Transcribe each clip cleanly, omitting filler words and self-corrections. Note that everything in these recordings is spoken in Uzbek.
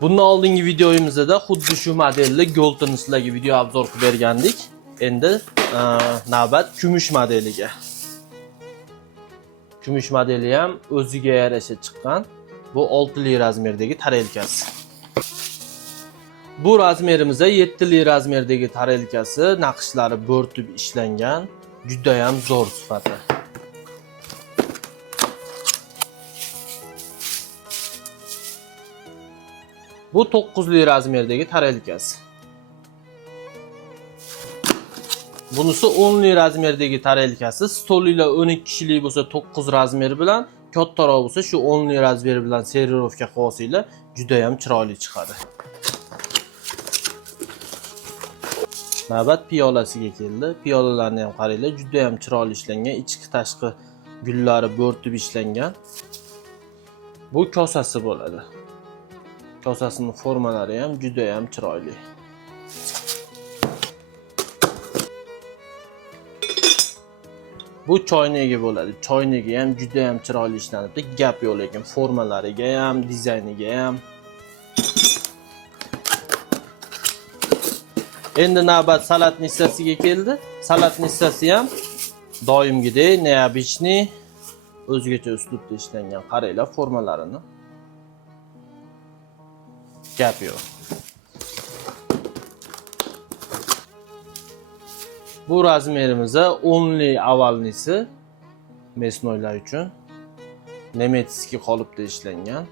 Bundan oldingi videomuzda da xuddi shu modelli Golden sizlarga video obzor qilib bergandik. Endi navbat kumush modeliga. Kumush modeli ham o'ziga yarasha chiqqan. Bu 6 li razmerdagi tarelkasi. Bu razmerimizda 7 li razmerdagi tarelkasi, naqshlari bo'rtib ishlangan, juda ham zo'r sifati. Bu 9 li razmerdagi tarelkasi. Bunisi 10 li razmerdagi tarelkasi. Stolinglar 12 kishilik bo'lsa 9 razmer bilan, kattaroq bo'lsa shu 10 li razmer bilan serirovka qilib olsanglar juda ham chiroyli chiqadi. Navbat piyolasiga keldi. Piyolalarni ham qaranglar, juda ham chiroyli ishlangan, ichki tashqi gullari bo'rtib ishlangan. Bu kosasi bo'ladi. Kosasining formalari ham juda ham chiroyli. Bu choynagi bo'ladi. Choynagi ham juda ham chiroyli ishlanibdi. Gap yo'q, lekin formalariga ham, dizayniga ham. Endi navbat salat nissasiga keldi. Salat nissasi ham doimgidek neobichniy o'zgacha uslubda ishlangan. Qaranglar formalarini. Gap yo'q. Bu razmerimizda 10 li avalnisi mesnoylar uchun nemetskiy qolipda ishlangan.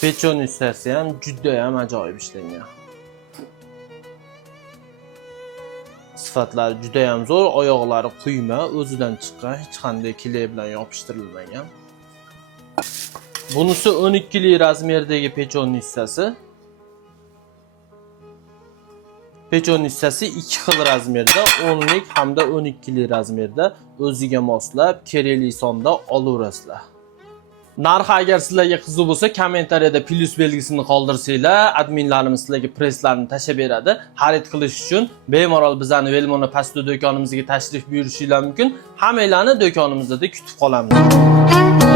Pechon nissasi ham juda ham ajoyib ishlangan. Sifatlari juda ham zo'r, oyoqlari quyma, o'zidan chiqqan, hech qanday kley bilan yopishtirilmagan. Bunisi 12 li razmerdagi pechon nissasi. Pechon nissasi 2 xil razmerda, 10 lik hamda 12 li razmerda o'ziga moslab, kerakli sonda olaverasizlar. Narxi agar sizlarga qiziq bo'lsa, kommentariyada plus belgisini qoldirsanglar, adminlarimiz sizlarga preslarni tashab beradi. Xarid qilish uchun bemalol bizani Velmona Pasto do'konimizga tashrif buyurishingiz mumkin. Hammanglarni do'konimizda kutib qolamiz.